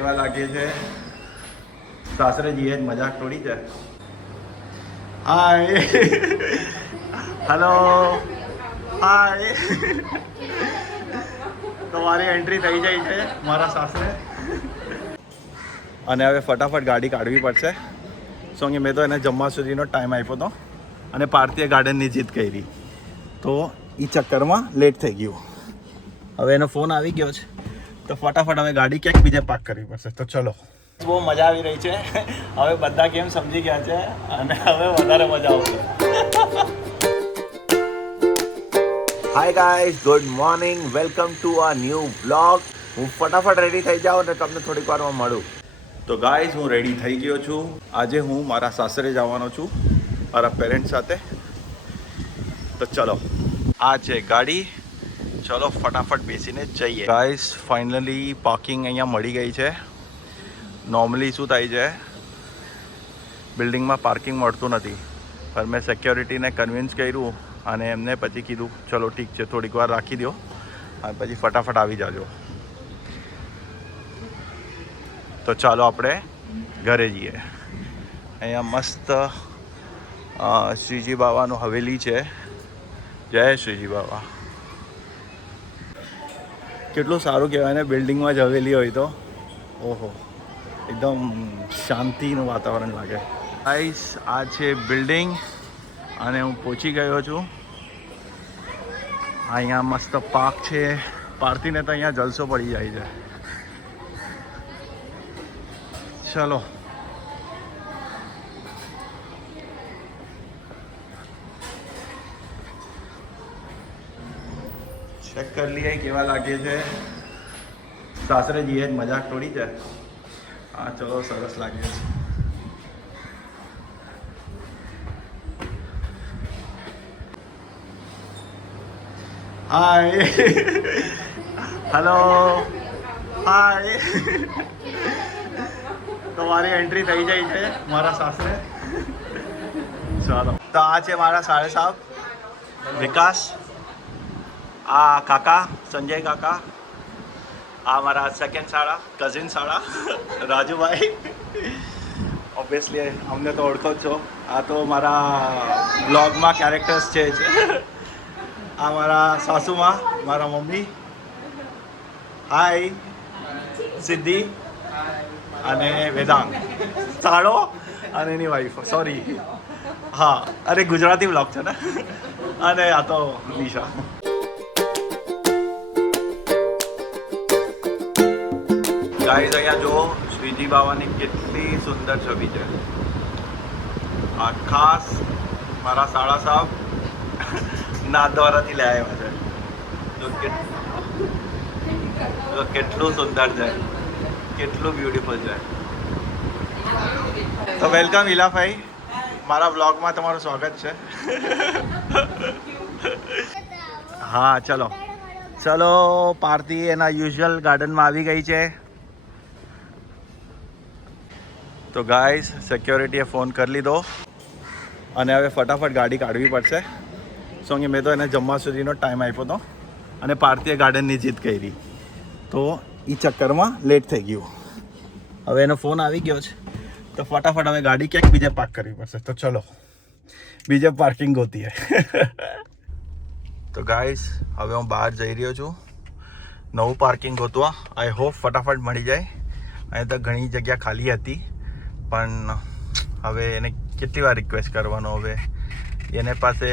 કેવા લાગે છે? સાસરેજીએ જ મજાક તોડી છે. Hi hello hi. તમારી એન્ટ્રી થઈ જાય છે મારા સાસરે. અને હવે ફટાફટ ગાડી કાઢવી પડશે. સો કે મેં તો એને જમવા સુધીનો ટાઈમ આપ્યો હતો અને ભારતીય ગાર્ડનની જીત કરી, તો એ ચક્કરમાં લેટ થઈ ગયું. હવે એનો ફોન આવી ગયો છે તો ફટાફટ હવે ગાડી ક્યાંક બીજે પાર્ક કરવી પડશે. તો ચલો, બહુ મજા આવી રહી છે. હવે બધા કેમ સમજી ગયા છે અને હવે વધારે મજા આવશે. Hi guys, good morning, welcome to a new blog. હું ફટાફટ રેડી થઈ જાઉં અને તમને થોડીક વારમાં મળું. તો ગાઈઝ, હું રેડી થઈ ગયો છું. આજે હું મારા સાસરે જવાનો છું મારા પેરેન્ટ્સ સાથે. તો ચલો, આ છે ગાડી. ચલો ફટાફટ બેસીને જઈએ. ગાઈઝ, ફાઇનલી પાર્કિંગ અહીંયા મળી ગઈ છે. નોર્મલી શું થાય છે, બિલ્ડિંગમાં પાર્કિંગ મળતું નથી, પણ મેં સિક્યોરિટીને કન્વિન્સ કર્યું અને એમને પછી કીધું ચલો ઠીક છે, થોડીક વાર રાખી દો અને પછી ફટાફટ આવી જાજો. તો ચાલો આપણે ઘરે જઈએ. અહીંયા મસ્ત શ્રીજી બાવાનું હવેલી છે. જય શ્રીજી બાબા. કેટલું સારું કહેવાય ને, બિલ્ડિંગમાં જ હવેલી હોય તો. ઓહો, એકદમ શાંતિનું વાતાવરણ લાગે. ગાઈસ, આ છે બિલ્ડિંગ અને હું પહોંચી ગયો છું. અહીંયા મસ્ત પાર્ક છે. પાર્કીને તો અહીંયા જલસો પડી જાય છે. ચલો, ચેક કરી લઈએ કેવા લાગે છે. સાસરેજીએ જ મજાક તોડી છે. હા ચલો, સરસ લાગે છે. Hi hello hi. તમારી એન્ટ્રી થઈ જાય છે મારા સાસરે. ચાલો, તો આ છે મારા સાળે સાહેબ વિકાસ, આ કાકા સંજય કાકા, આ મારા સેકન્ડ શાળા કઝિન શાળા રાજુભાઈ. ઓબ્વિયસલી અમને તો ઓળખો જ છો. આ તો મારા બ્લોગમાં કેરેક્ટર્સ છે જ. આ મારા સાસુમાં, મારા મમ્મી, હાય સિદ્ધિ અને વેદાંગ, સાળો અને એની વાઈફ. સોરી, હા, અરે ગુજરાતી બ્લોગ છે ને. અને આ તો નિશા. ગાઈઝ, અહીંયા જો શ્રીજી બાવાની કેટલી સુંદર છબી છે. આ ખાસ મારા સાળા સાહેબ નાથદ્વારાથી લઈ આવ્યા છે. તો કેટલું સુંદર છે, કેટલું બ્યુટીફુલ છે. તો વેલકમ ઈલાભાઈ, મારા બ્લોગમાં તમારું સ્વાગત છે. હા ચલો ચલો, પાર્ટી એના યુઝ્યુઅલ ગાર્ડનમાં આવી ગઈ છે. તો ગાઈઝ, સિક્યોરિટીએ ફોન કરી લીધો અને હવે ફટાફટ ગાડી કાઢવી પડશે. સો કે મેં તો એને જમવા સુધીનો ટાઈમ આપ્યો હતો અને ભારતીય ગાર્ડનની જીત કરી, તો એ ચક્કરમાં લેટ થઈ ગયું. હવે એનો ફોન આવી ગયો છે તો ફટાફટ હવે ગાડી ક્યાંક બીજે પાર્ક કરવી પડશે. તો ચલો, બીજે પાર્કિંગ ગોતીએ. તો ગાઈઝ, હવે હું બહાર જઈ રહ્યો છું નવું પાર્કિંગ ગોતવા. આઈ હોપ ફટાફટ મળી જાય. અહીં તો ઘણી જગ્યા ખાલી હતી, પણ હવે એને કેટલી વાર રિક્વેસ્ટ કરવાનો. હવે એને પાસે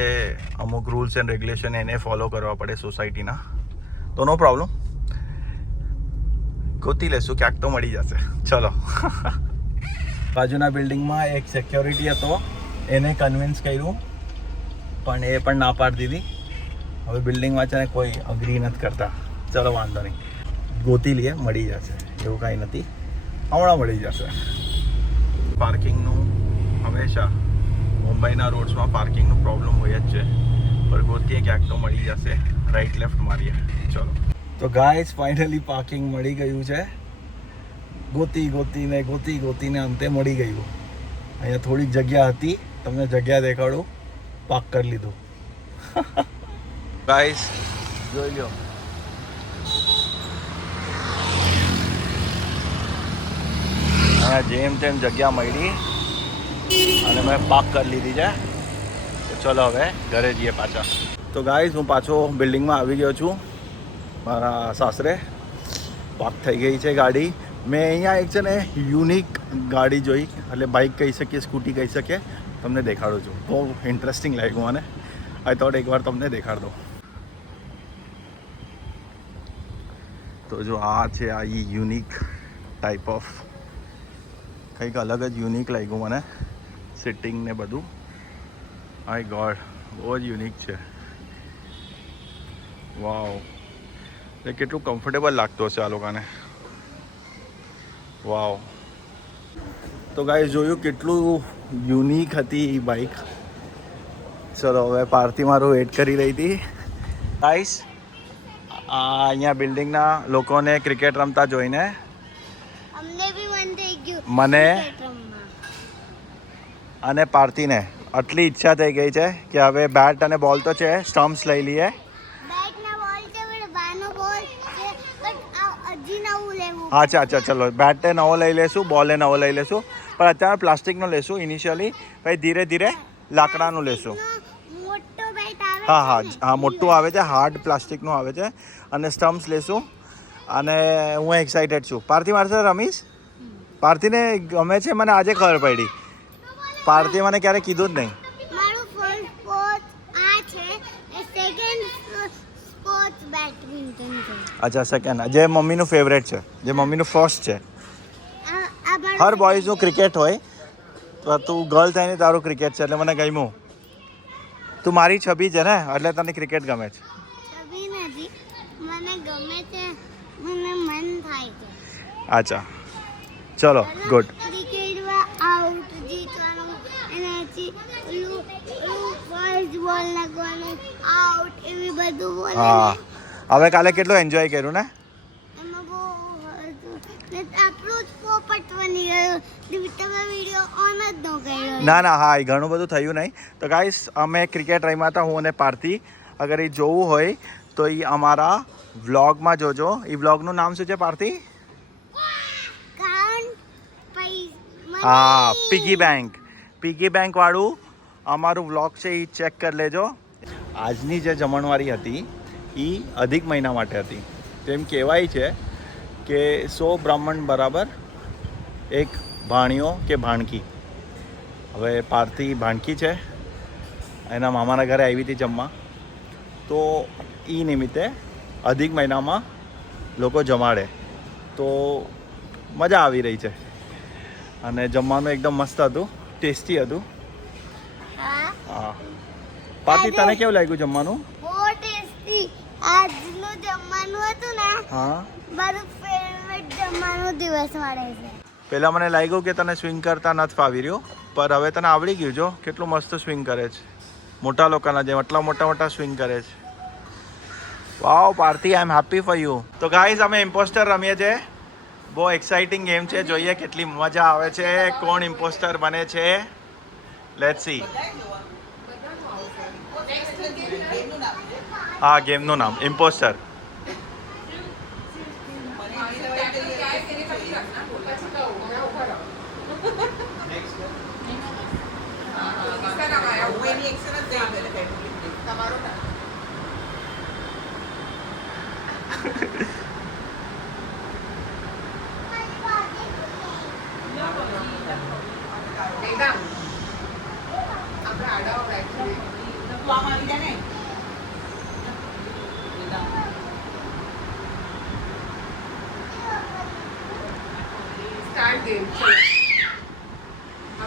અમુક રૂલ્સ એન્ડ રેગ્યુલેશન એને ફોલો કરવા પડે સોસાયટીના. તો નો પ્રોબ્લેમ, ગોતી લેશું, ક્યાંક તો મળી જશે. ચલો. બાજુના બિલ્ડિંગમાં એક સિક્યોરિટી હતો, એને કન્વિન્સ કર્યું પણ એ પણ ના પાડી દીધી. હવે બિલ્ડિંગમાં છે ને કોઈ અગ્રી નથી કરતા. ચલો વાંધો નહીં, ગોતી લઈએ, મળી જશે, એવું કાંઈ નથી, હમણાં મળી જશે. પાર્કિંગનું હંમેશા મુંબઈના રોડ્સમાં પાર્કિંગનું પ્રોબ્લેમ હોય જ છે, પણ ગોતીએ ક્યાંક તો મળી જશે. રાઈટ લેફ્ટ મારીએ. ચલો. તો ગાઈઝ, ફાઇનલી પાર્કિંગ મળી ગયું છે. ગોતી ગોતીને અંતે મળી ગયું. અહીંયા થોડીક જગ્યા હતી, તમને જગ્યા દેખાડું, પાર્ક કરી લીધું. ગાઈઝ જોઈ લો, અને જેમ તેમ જગ્યા મળી અને મેં પાર્ક કરી લીધી છે. તો ચલો હવે ઘરે જઈએ પાછા. તો ગાઈઝ હું પાછો બિલ્ડિંગમાં આવી ગયો છું. મારા સાસરે પાર્ક થઈ ગઈ છે ગાડી. મેં અહીંયા એક છે ને યુનિક ગાડી જોઈ, એટલે બાઇક કહી શકીએ, સ્કૂટી કહી શકીએ. તમને દેખાડું છું. બહુ ઇન્ટરેસ્ટિંગ લાગ્યું મને. આઈ થોટ એકવાર તમને દેખાડ દો. તો જો આ છે આ યુનિક ટાઈપ ઓફ, કંઈક અલગ જ યુનિક લાગ્યું મને, સિટિંગ ને બધું. માય ગોડ, બહુ જ યુનિક છે. વાવ, એ કેટલું કમ્ફર્ટેબલ લાગતું હશે આ લોકોને. વાવ. તો ગાઈસ જોયું કેટલું યુનિક હતી એ બાઇક. ચલો હવે પાર્થી મારું વેઇટ કરી રહી હતી. ગાઈસ અહીંયા બિલ્ડિંગના લોકોને ક્રિકેટ રમતા જોઈને અમને બી મન થઈ ગયું મને ક્રિકેટ રમવા. અને પાર્થીને આટલી ઈચ્છા થઈ ગઈ છે કે હવે બેટ અને બોલ તો છે, સ્ટમ્પ્સ લઈ લઈએ. બેટ ના બોલ છે પણ બાનો બોલ છે, બટ હજી નવું લેવું. અચ્છા અચ્છા, ચલો બેટે નવો લઈ લેશું, બોલે નવો લઈ લેશું. પણ અત્યારે પ્લાસ્ટિકનો લેશું ઇનિશિયલી, પછી ધીરે ધીરે લાકડાનું લેશું. મોટો બેટ આવે હા હા છે ને? હા, મોટું આવે છે, હાર્ડ પ્લાસ્ટિકનું આવે છે. અને સ્ટમ્પ્સ લેશું. અને હું એક્સાઇટેડ છું. પાર્થી મારી સાથે રમીશ? પાર્થીને ગમે છે મને આજે ખબર પડી. પાર્થીએ મને ક્યારે કીધું જ નહીં. મારું ફર્સ્ટ સ્પોર્ટ આ છે, સેકન્ડ સ્પોર્ટ બેડમિન્ટન છે. અચ્છા, સેકન્ડ જે મમ્મીનું ફેવરેટ છે, જે મમ્મીનું ફર્સ્ટ છે. આ મારું હર બોયઝનું ક્રિકેટ હોય, તો તું ગર્લ થઈને તારું ક્રિકેટ છે એટલે મને ગમ્યું. તું મારી છબી છે ને એટલે તને ક્રિકેટ ગમે છે. છબી નથી, મને ગમે છે, મને મન થાય છે. અચ્છા ચલો, ગુડ. ક્રિકેટમાં આઉટ જીતવાનું, એનાથી ફર્સ્ટ બોલ નાખવાનું, આઉટ, એવી બધું બોલે હા, ને, હવે કાલે કેટલું એન્જોય કર્યું ને. એમાં બહુ હતું. ને આપણું જ પોપટ બની ગયું. તમે વિડીયો ઓન જ ન કર્યો. ના ના, હા, એ ઘણું બધું થયું નહીં. તો ગાઈસ અમે ક્રિકેટ રમ્યા હતા, હું અને પાર્થી. અગર એ જોવું હોય તો એ અમારા વ્લોગમાં જોજો. એ વ્લોગનું નામ શું છે પાર્થી? હા, પિગી બેંક વાળું અમારું વ્લોગ છે, એ ચેક કરી લેજો. આજની જે જમણવારી હતી એ અધિક મહિના માટે હતી. તેમ કહેવાય છે કે 100 બ્રાહ્મણ બરાબર એક ભાણિયો કે ભાણકી. હવે પાર્થી ભાણકી છે, એના મામાના ઘરે આવી હતી જમવા. તો એ નિમિત્તે અધિક મહિનામાં લોકો જમાડે, તો મજા આવી રહી છે. અને જમવાનું એકદમ મસ્ત હતું, ટેસ્ટી હતું. હા, પાર્થી તને કેવું લાગ્યું જમવાનું? બહુ ટેસ્ટી. આજનું જમવાનું હતું ને, હા, મારું ફેવરેટ જમવાનું દિવસ મળે છે. પહેલાં મને લાગ્યું કે તને સ્વિંગ કરતા નથી ફાવી રહ્યું, પણ હવે તને આવડી ગયું. જો કેટલું મસ્ત સ્વિંગ કરે છે, મોટા લોકોના જેમ એટલા મોટા મોટા સ્વિંગ કરે છે. વાવ પાર્થી, આઈ એમ હેપી ફોર યુ. તો ગાઈઝ અમે ઇમ્પોસ્ટર રમીએ છીએ. બહુ એક્સાઇટિંગ ગેમ છે, જોઈએ કેટલી મજા આવે છે, કોણ ઇમ્પોસ્ટર બને છે. Let's see. હા, ગેમનું નામ ઇમ્પોસ્ટર. Start game.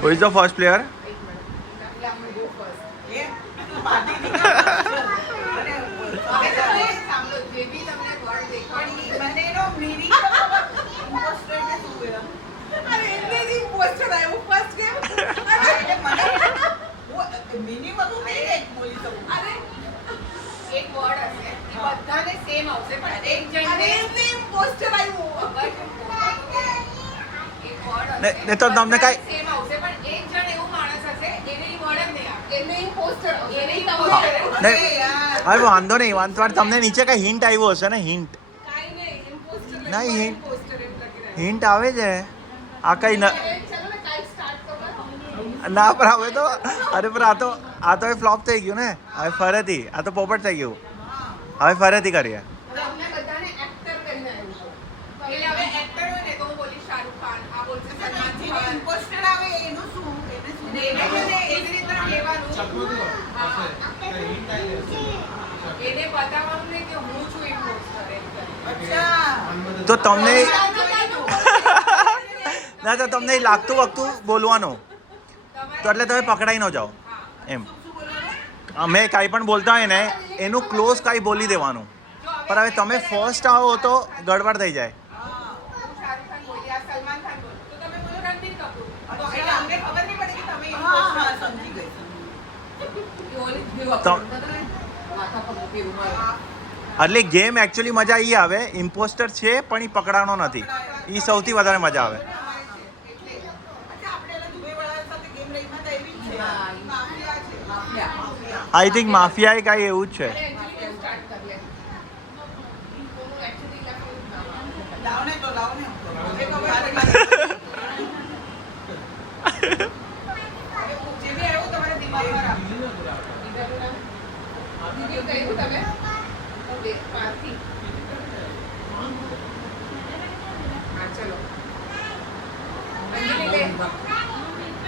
Who is the first player? એક વર્ડ હશે, બધાને સેમ આવશે, પણ એક જણને ઇમ્પોસ્ટર આવ્યું. ને તો તમને કાંઈ સેમ આવશે, પણ એક જણ એવું માણસ હશે, એને ઈ વર્ડ જ નહીં આવે. એને ઇમ્પોસ્ટર એને ઈ હવે વાંધો નહીં, તમને નીચે કઈ હિન્ટ આવ્યો હશે ને? હિન્ટ કાઈ નહીં, ઇમ્પોસ્ટર નહીં, hint. ઇમ્પોસ્ટર એમ લખી રહ્યા. હિન્ટ આવે છે. આ કઈ ન ચલો ને કાઈ સ્ટાર્ટ કરો ના પણ હવે તો અરે પણ આ તો ફ્લોપ થઈ ગયું ને હવે ફરીથી આ તો પોપટ થઈ ગયું હવે ફરીથી કરીએ તમને બધાને એક્ટર કરીને આવ્યું એટલે હવે એક્ટર હોય ને તો હું બોલીશ શાહરુખ ખાન આ બોલશે સલમાન ખાન ઇમ્પોસ્ટર આવે એનું શું એને એવી રીતના કહેવાનું એને બતાવવાનું નહીં કે હું છું ઇમ્પોસ્ટર એમ કરીને. તો તમને ના તો તમને લાગતું વખતું બોલવાનું તો એટલે તમે પકડાઈ ન જાઓ એમ અમે કાંઈ પણ બોલતા હોય ને એનું ક્લોઝ કાંઈ બોલી દેવાનું પણ હવે તમે ફર્સ્ટ આવો તો ગડબડ થઈ જાય હું શાહરુખ ખાન બોલી આ સલમાન ખાન બોલું તો તમે બોલો રણબીર કપૂર તો એટલે અમને ખબર નહીં પડે કે તમે ઇમ્પોસ્ટર સમજી ગઈ ઓલી માથા પર મૂકી રૂમાલ એટલે ગેમ એકચ્યુઅલી મજા એ આવે ઇમ્પોસ્ટર છે પણ એ પકડાનો નથી એ સૌથી વધારે મજા આવે આઈ થિંક માફિયા એ કાંઈ એવું જ છે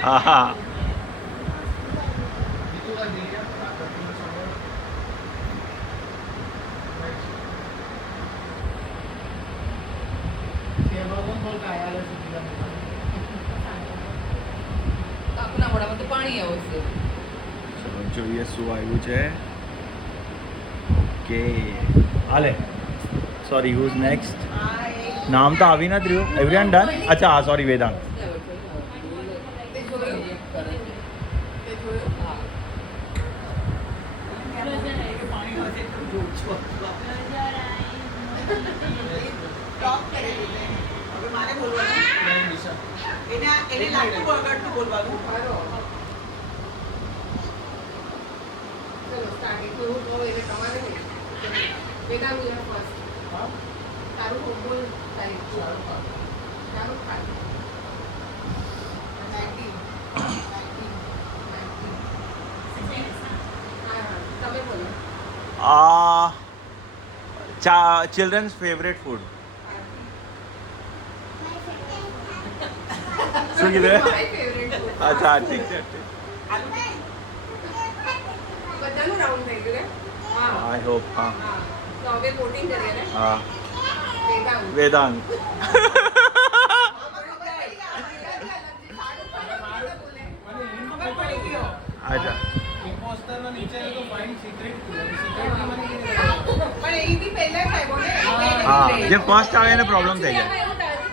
હા હા પાણી આવશે ચલો જોઈએ શું આવ્યું છે કે હાલે સોરી હુઝ નેક્સ્ટ નામ તો આવી નથી રહ્યું એવરીવન ડન અચ્છા હા sorry Vedant children's favourite food શું કીધું અચ્છા ઠીક છે બધાનું રાઉન્ડ થઈ ગયું ને આઈ હોપ હા તો હવે વોટિંગ કરીએ ને હા વેદાંત વેદાંત અચ્છા પણ એ બી પહેલા જ આવ્યો ને હા જે ફર્સ્ટ આવે એને પ્રોબ્લેમ થઈ જાય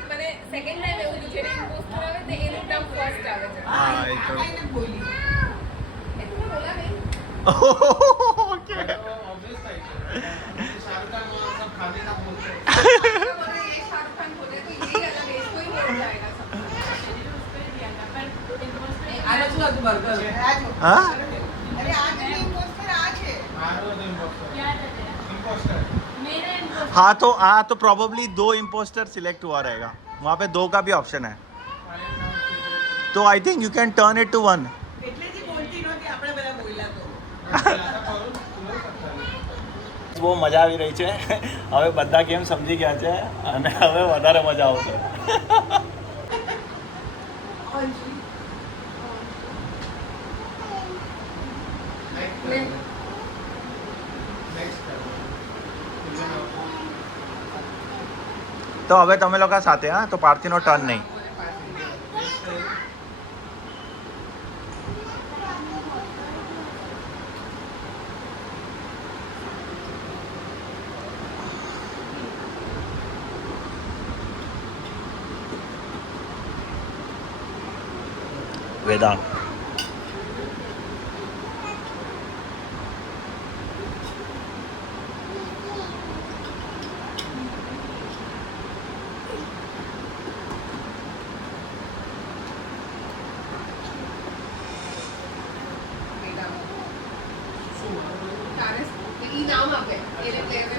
મને સેકન્ડ ટાઈમ એવું થયું છે ઇમ્પોસ્ટર આવે તો એનું નામ ફર્સ્ટ આવે છે હા એ તો એ તમે બોલા નહીં ઓકે ये शाहरुख खान बोले तो यही अलग है इसको ही बोल जाएगा सब आलो છું આ બર્ગર હા અરે આ જે ઇમ્પોસ્ટર આ છે हाँ तो प्रोबेबली 2 इम्पोस्टर सिलेक्ट हुआ रहेगा वहाँ पे 2 का भी ऑप्शन है तो I think you can turn it to 1 બહુ મજા આવી રહી છે હવે બધા ગેમ સમજી ગયા છે અને હવે વધારે મજા આવશે તો હવે તમે લોકો સાથે હા તો પાર્થીનો ટર્ન નહીં વેદાંત ઈ નામ આપે એને પ્લેયરને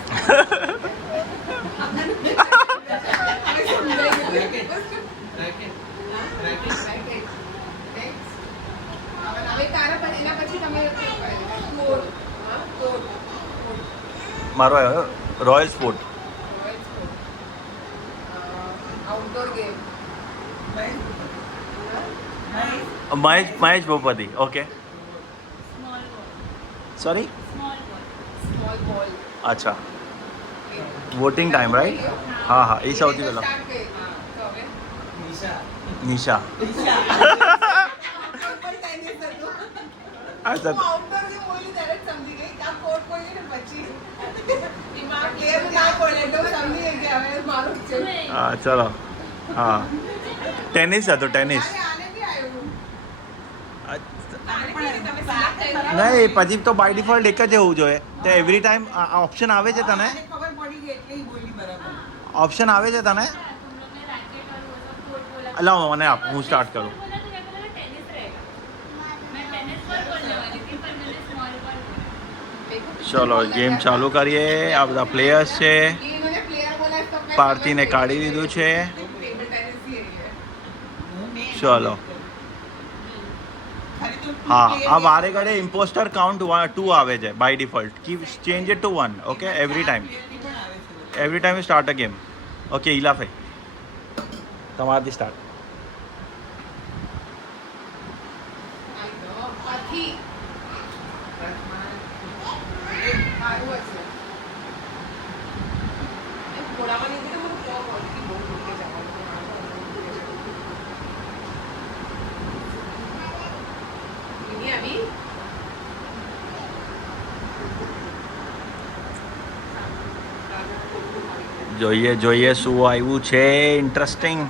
મારો આવ્યો royal sport. Outdoor game. Mahesh Bhupathi. Okay. Sorry. Small ball. અચ્છા. Voting time right. હા હા એ સૌથી પહેલા. નિશા. અચ્છા. આઉટડોર ગેમ બોલી ત્યારે જ સમજી ગઈ કે આ કોર્ટ બોલી ને પછી દિમાગ ક્લિયર ના પડે તો સમજી ગઈ કે હવે મારું જ છે. હા ચલો. હા ટેનિસ હતો ટેનિસ. આને બી આવ્યું. આને બી તમે select કર્યું. નહીં પછી તો બાય ડિફોલ્ટ એક જ હોવું જોઈએ. તો એવરી ટાઈમ ઓપ્શન આવે છે તને. ખબર પડી ગઈ એટલે ઈ બોલી બરાબર. ઓપ્શન આવે છે તને. લાવો મને આપ હું સ્ટાર્ટ કરું. ચલો ગેમ ચાલુ કરીએ. આ બધા પ્લેયર્સ છે. इन्होंने प्लेयर बोला है तो मैं પાર્થીને કાઢી દીધું છે. टेबल टेनिस ही है. ચલો હા આ વારે ઘડે ઇમ્પોસ્ટર કાઉન્ટ 2 આવે છે by default. Keep change it to 1. Okay every time start a game. Okay ઇલાફે તમારાથી સ્ટાર્ટ. आई नो अथी हारू है એ ઘોડામાં નીકળે મને તો બોલી બહુ દુખે જવાનું ઇની આવી જોઈએ શું આવ્યું છે ઇન્ટરેસ્ટિંગ.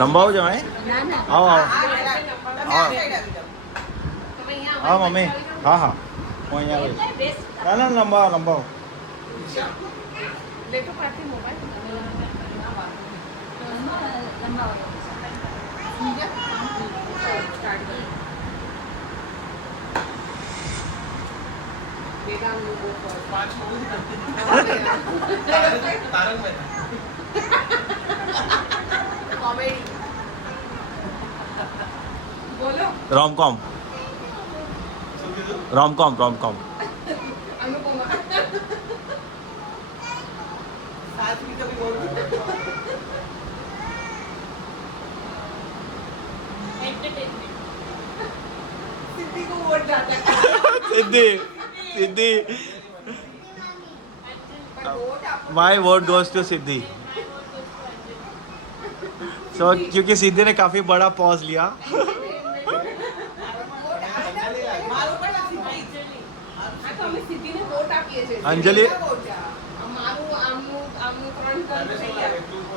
લંબાવું છે ભાઈ. આવો આવો હા મમ્મી. હા હા હું અહીંયા આવીશ. ના ના લંબાવો. ले तो पाती मोबाइल बेटा हम लोगों को पांच कॉमेडी बोलो રોમકોમ. अनुपमा साथ भी कभी बोल सिद्धि को वोट जाता है સિદ્ધિ माय वोट गोज टू सिद्धि. सो क्योंकि सिद्धि ने काफी बड़ा पॉज लिया. અંજલિ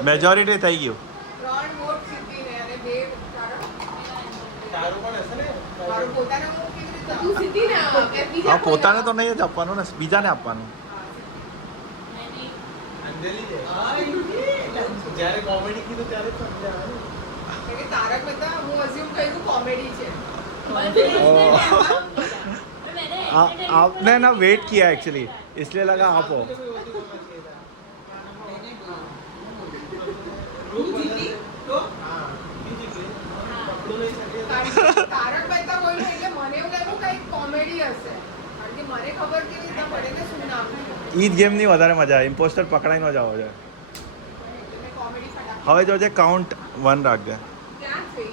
મેજોરિટી થઈ ગયું. હા પોતાને તો નહીં જ આપવાનું ને બીજાને આપવાનું. જ્યારે કોમેડી કીધું ત્યારે સમજાવાનું. તારક મહેતા હું અઝ્યુમ કર્યું કોમેડી છે आपने ना वेट किया एक्चुअली इसलिए लगा आप हो. તારક મહેતા બોલ્યું એટલે મને એવું લાગ્યું કંઈક કોમેડી હશે કારણ કે મને ખબર કેવી રીતના પડે ને શું નામ છે. ઈ જ ગેમની વધારે મજા આવે. ઇમ્પોસ્ટર પકડાઈ ન જાવ છે. એટલે મેં કોમેડી ફટાફટ હવે જોજે કાઉન્ટ 1 રાખજે. ક્યાં છે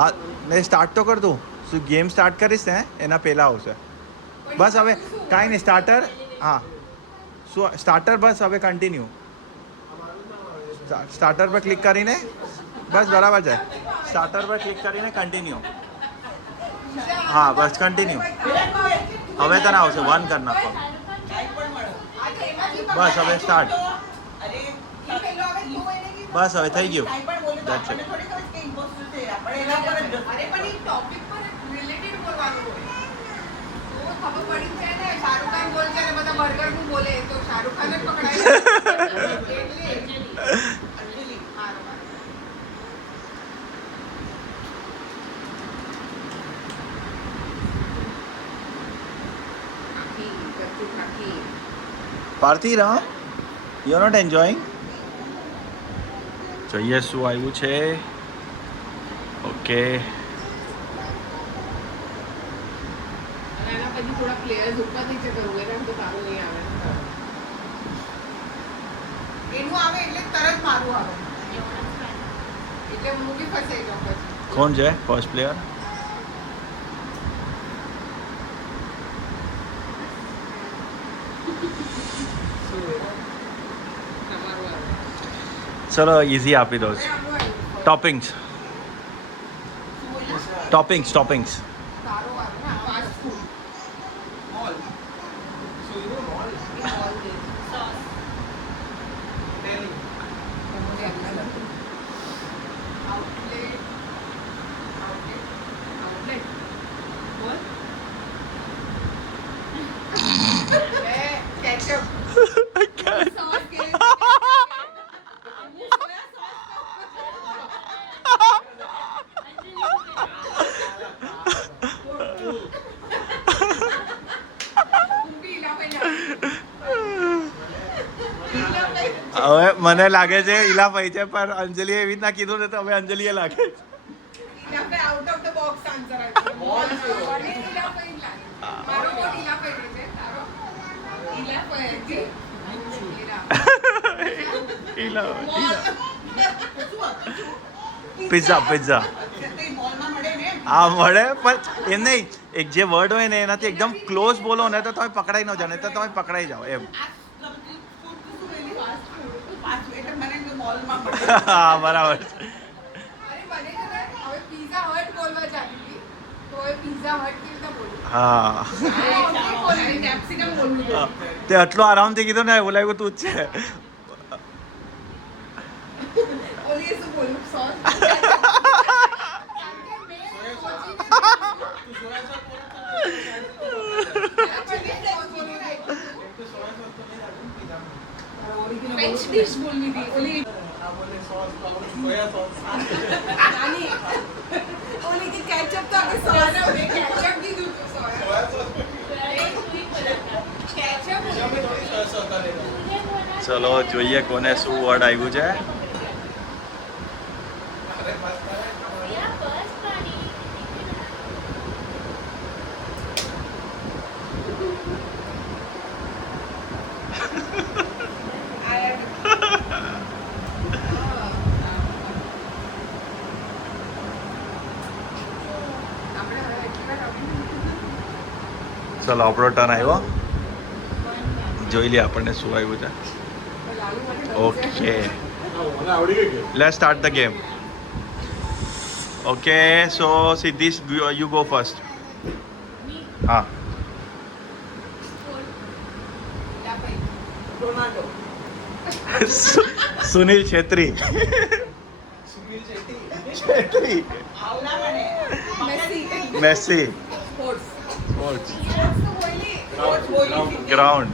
હા ને સ્ટાર્ટ તો કર દઉં. શું ગેમ સ્ટાર્ટ કરીશ ને એના પહેલાં આવશે. બસ હવે કાંઈ નહીં સ્ટાર્ટર. હા શું સ્ટાર્ટર બસ હવે કન્ટિન્યુ. સ્ટાર્ટર પર ક્લિક કરીને બસ બરાબર છે. સ્ટાર્ટર પર ક્લિક કરીને કન્ટિન્યુ. હા બસ કન્ટિન્યુ. હવે તને આવશે 1 કરી નાખો. બસ હવે સ્ટાર્ટ. બસ હવે થઈ ગયું. That's it. અરે પણ એ ટોપિક પર રિલેટેડ બોલવાનું હોય તો ખબર પડી છે ને શાહરુખ ખાન બોલશે અને બધા બર્ગર નું બોલે તો શાહરુખ ખાન જ પકડાય Anjali Parthiv Ram you are not enjoying. જોઈએ શું આવ્યું છે. ઓકે અને એના પછી થોડા પ્લેયર્સ ઉપર નીચે કરવું એટલે તો સારું નહીં આવે એનું આવે એટલે તરત મારું આવે એટલે હું બી ફસાઈ જાઉં પછી કોણ છે ફર્સ્ટ પ્લેયર? તમારું આવે ચલો ઇઝી આપી દો. ટોપિંગ્સ ટોપિંગ્સ ટોપિંગ્સ સારો આવે ને fast food Mall. So you know mall? Tell me. હવે મને લાગે છે ઈલાભાઈ છે પણ અંજલિએ એવી રીતના કીધું ને તો હવે અંજલિએ લાગે out of the box answer આપ્યો મારો વોટ ઈલાભાઈ છે તારો ઈલાભાઈ પિઝા પિઝા હા મળે પણ એમ નહીં એક જે વર્ડ હોય ને એનાથી એકદમ ક્લોઝ બોલો ને તો તમે પકડાઈ ન જાઓ ને તો તમે પકડાઈ જાઓ એમ હા બરાબર અરે મને ખબર હવે પિઝા હટ બોલવા ચાલી હતી તો હવે પિઝા હટ કેવી રીતે બોલું હા કેપ્સિકમ બોલવું તે આટલું આરામથી કીધું ને એવું લાગ્યું તું જ છે ઓલી શું બોલું સોસ ફ્રેન્ચ ડિશ બોલવી હતી ઓલી Soya sauce. નાની ઓલી કે કેચઅપ તો આપણે સોયા ને કેચઅપ કીધું તું સોયા કેચઅપ Soya sauce डालेगा. ચલો જોઈએ કોને શું વર્ડ આવ્યું છે ચલો આપણો ટર્ન આવ્યો જોઈ લે આપણને શું આવ્યું છે ઓકે મને આવડી ગઈ કે let's start the game okay so Siddhish you go first હા tomato Sunil Chhetri Sunil Shetty. Chhetri Messi Messi sports sports તો બોલી સ્પોર્ટ્સ બોલી ગ્રાઉન્ડ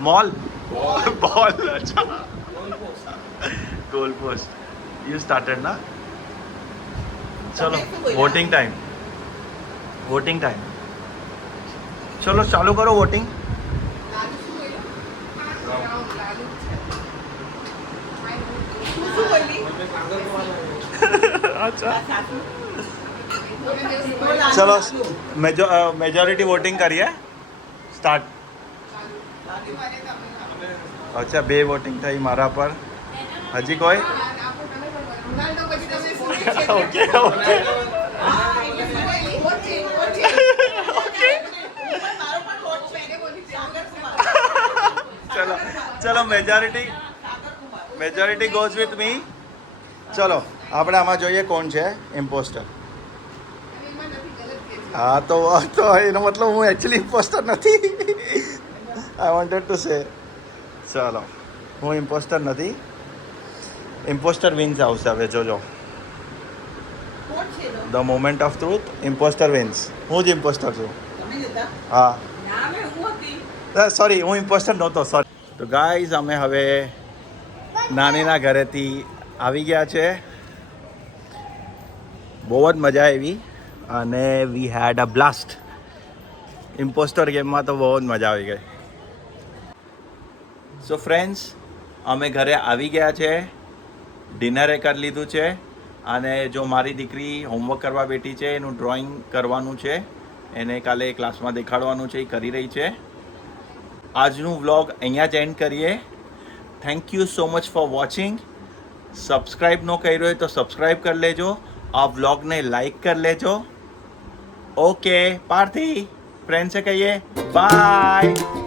મોલ બોલ અચ્છા गोल पोस्ट यू स्टार्टेड ना चलो वोटिंग टाइम चलो चालू करो वोटिंग લાલુ શું બોલ્યો ગ્રાઉન્ડ લાલુ છે શું બોલી મને કાગળ વાળા अच्छा चलो मेजोरिटी वोटिंग करिए स्टार्ट अच्छा बे वोटिंग થઈ મારા પર હજી કોઈ રોનાલ્ડો પછી તમે શું ઓકે ઓકે ચલો ચલો મેજોરિટી ગોઝ વિથ મી ચલો આપણે આમાં જોઈએ કોણ છે ઇમ્પોસ્ટર હા તો એનો મતલબ હું એકચ્યુઅલી ઇમ્પોસ્ટર નથી આઈ વોન્ટેડ ટુ સે ચલો હું ઇમ્પોસ્ટર નથી ઇમ્પોસ્ટર વિન્સ આવશે હવે જોજો the moment of truth impostor wins હું જ ઇમ્પોસ્ટર છું હા સોરી હું ઇમ્પોસ્ટર નહોતો સોરી તો ગાઈઝ અમે હવે નાનીના ઘરેથી આવી ગયા છે બહુ જ મજા આવી અને વી હેડ અ બ્લાસ્ટ ઇમ્પોસ્ટર ગેમમાં તો બહુ જ મજા આવી ગઈ સો ફ્રેન્ડ્સ અમે ઘરે આવી ગયા છે ડિનરે કરી લીધું છે અને જો મારી દીકરી હોમવર્ક કરવા બેઠી છે, એનું ડ્રોઈંગ કરવાનું છે, એને કાલે ક્લાસમાં દેખાડવાનું છે, એ કરી રહી છે. આજનું વ્લોગ અહીંયા જ એન્ડ કરીએ. Thank you so much for watching. Subscribe ન કર્યો હોય તો સબસ્ક્રાઈબ કરી લેજો. આ વ્લોગને લાઈક કરી લેજો. ઓકે પાર્થી, ફ્રેન્ડ્સે કહીએ બાય.